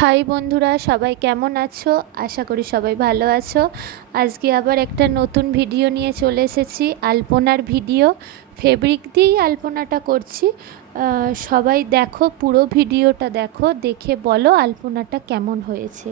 High বন্ধুরা, সবাই কেমন আছো? আশা করি সবাই ভালো আছো। আজকে আবার একটা নতুন ভিডিও নিয়ে চলে এসেছি, আলপনার ভিডিও। ফেব্রিক দিয়েই আলপনাটা করছি। সবাই দেখো, পুরো ভিডিওটা দেখো, দেখে বলো আলপনাটা কেমন হয়েছে।